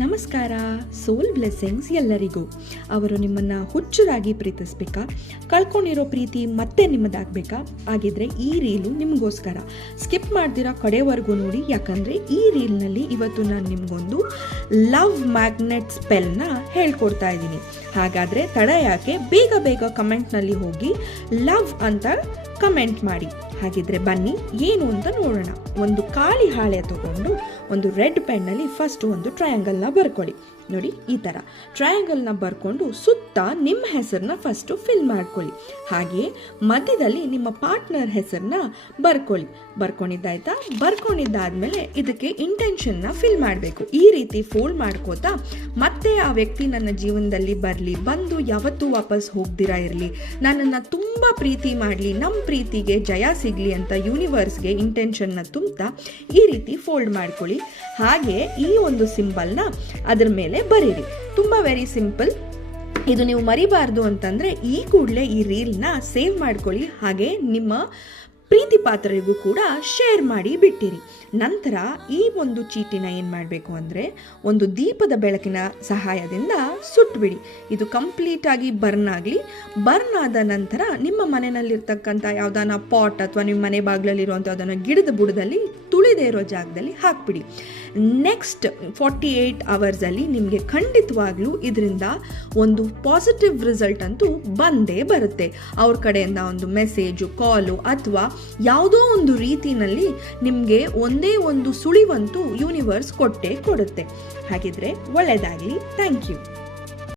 ನಮಸ್ಕಾರ. ಸೋಲ್ ಬ್ಲೆಸ್ಸಿಂಗ್ಸ್ ಎಲ್ಲರಿಗೂ. ಅವರು ನಿಮ್ಮನ್ನು ಹುಚ್ಚರಾಗಿ ಪ್ರೀತಿಸ್ಬೇಕಾ? ಕಳ್ಕೊಂಡಿರೋ ಪ್ರೀತಿ ಮತ್ತೆ ನಿಮ್ಮದಾಗಬೇಕಾ? ಆಗಿದ್ರೆ ಈ ರೀಲು ನಿಮಗೋಸ್ಕರ. ಸ್ಕಿಪ್ ಮಾಡ್ದಿರೋ ಕಡೆವರೆಗೂ ನೋಡಿ, ಯಾಕಂದರೆ ಈ ರೀಲ್ನಲ್ಲಿ ಇವತ್ತು ನಾನು ನಿಮಗೊಂದು ಲವ್ ಮ್ಯಾಗ್ನೆಟ್ ಸ್ಪೆಲ್ನ ಹೇಳ್ಕೊಡ್ತಾ ಇದ್ದೀನಿ. ಹಾಗಾದರೆ ತಡ ಯಾಕೆ, ಬೇಗ ಬೇಗ ಕಮೆಂಟ್ನಲ್ಲಿ ಹೋಗಿ ಲವ್ ಅಂತ ಕಮೆಂಟ್ ಮಾಡಿ. ಹಾಗಿದ್ರೆ ಬನ್ನಿ ಏನು ಅಂತ ನೋಡೋಣ. ಒಂದು ಖಾಲಿ ಹಾಳೆ ತಗೊಂಡು ಒಂದು ರೆಡ್ ಪೆನ್ನಲ್ಲಿ ಫಸ್ಟ್ ಒಂದು ಟ್ರಯಾಂಗಲ್ನ ಬರ್ಕೊಳ್ಳಿ. ನೋಡಿ, ಈ ಥರ ಟ್ರಯಾಂಗಲ್ನ ಬರ್ಕೊಂಡು ಸುತ್ತ ನಿಮ್ಮ ಹೆಸರನ್ನ ಫಸ್ಟು ಫಿಲ್ ಮಾಡ್ಕೊಳ್ಳಿ. ಹಾಗೆಯೇ ಮಧ್ಯದಲ್ಲಿ ನಿಮ್ಮ ಪಾರ್ಟ್ನರ್ ಹೆಸರನ್ನ ಬರ್ಕೊಂಡಿದ್ದಾಯ್ತಾ? ಬರ್ಕೊಂಡಿದ್ದಾದ್ಮೇಲೆ ಇದಕ್ಕೆ ಇಂಟೆನ್ಷನ್ನ ಫಿಲ್ ಮಾಡಬೇಕು. ಈ ರೀತಿ ಫೋಲ್ಡ್ ಮಾಡ್ಕೋತಾ ಮತ್ತೆ ಆ ವ್ಯಕ್ತಿ ನನ್ನ ಜೀವನದಲ್ಲಿ ಬಂದು ಯಾವತ್ತೂ ವಾಪಸ್ ಹೋಗ್ದಿರಾ ಇರಲಿ, ನನ್ನನ್ನು ತುಂಬ ಪ್ರೀತಿ ಮಾಡಲಿ, ನಮ್ಮ ಪ್ರೀತಿಗೆ ಜಯ ಸಿಗಲಿ ಅಂತ ಯೂನಿವರ್ಸ್ಗೆ ಇಂಟೆನ್ಷನ್ನ ತುಂಬ್ತಾ ಈ ರೀತಿ ಫೋಲ್ಡ್ ಮಾಡ್ಕೊಳ್ಳಿ. ಹಾಗೆ ಈ ಒಂದು ಸಿಂಬಲ್ನ ಅದರ ಮೇಲೆ ಬರೀರಿ. ತುಂಬ ವೆರಿ ಸಿಂಪಲ್. ಇದು ನೀವು ಮರಿಬಾರ್ದು ಅಂತಂದರೆ ಈ ಕೂಡಲೇ ಈ ರೀಲ್ನ ಸೇವ್ ಮಾಡ್ಕೊಳ್ಳಿ. ಹಾಗೆ ನಿಮ್ಮ ಪ್ರೀತಿ ಪಾತ್ರರಿಗೂ ಕೂಡ ಶೇರ್ ಮಾಡಿ ಬಿಟ್ಟಿರಿ. ನಂತರ ಈ ಒಂದು ಚೀಟಿನ ಏನು ಮಾಡಬೇಕು ಅಂದರೆ ಒಂದು ದೀಪದ ಬೆಳಕಿನ ಸಹಾಯದಿಂದ ಸುಟ್ಟುಬಿಡಿ. ಇದು ಕಂಪ್ಲೀಟಾಗಿ ಬರ್ನ್ ಆಗಲಿ. ಬರ್ನ್ ಆದ ನಂತರ ನಿಮ್ಮ ಮನೆಯಲ್ಲಿರ್ತಕ್ಕಂಥ ಯಾವುದಾನ ಪಾಟ್ ಅಥವಾ ನಿಮ್ಮ ಮನೆ ಬಾಗಿಲಲ್ಲಿರುವಂಥ ಯಾವುದಾನ ಗಿಡದ ಬುಡದಲ್ಲಿ ತುಳಿದೇ ಇರೋ ಜಾಗದಲ್ಲಿ ಹಾಕ್ಬಿಡಿ. ನೆಕ್ಸ್ಟ್ 48 ಅವರ್ಸಲ್ಲಿ ನಿಮಗೆ ಖಂಡಿತವಾಗ್ಲೂ ಇದರಿಂದ ಒಂದು ಪಾಸಿಟಿವ್ ರಿಸಲ್ಟ್ ಅಂತೂ ಬಂದೇ ಬರುತ್ತೆ. ಅವ್ರ ಕಡೆಯಿಂದ ಒಂದು ಮೆಸೇಜು, ಕಾಲು ಅಥವಾ ಯಾವುದೋ ಒಂದು ರೀತಿಯಲ್ಲಿ ನಿಮಗೆ ಒಂದೇ ಒಂದು ಸುಳಿವಂತೂ ಯೂನಿವರ್ಸ್ ಕೊಟ್ಟೇ ಕೊಡುತ್ತೆ. ಹಾಗಿದ್ರೆ ಒಳ್ಳೆಯದಾಗಲಿ. Thank you.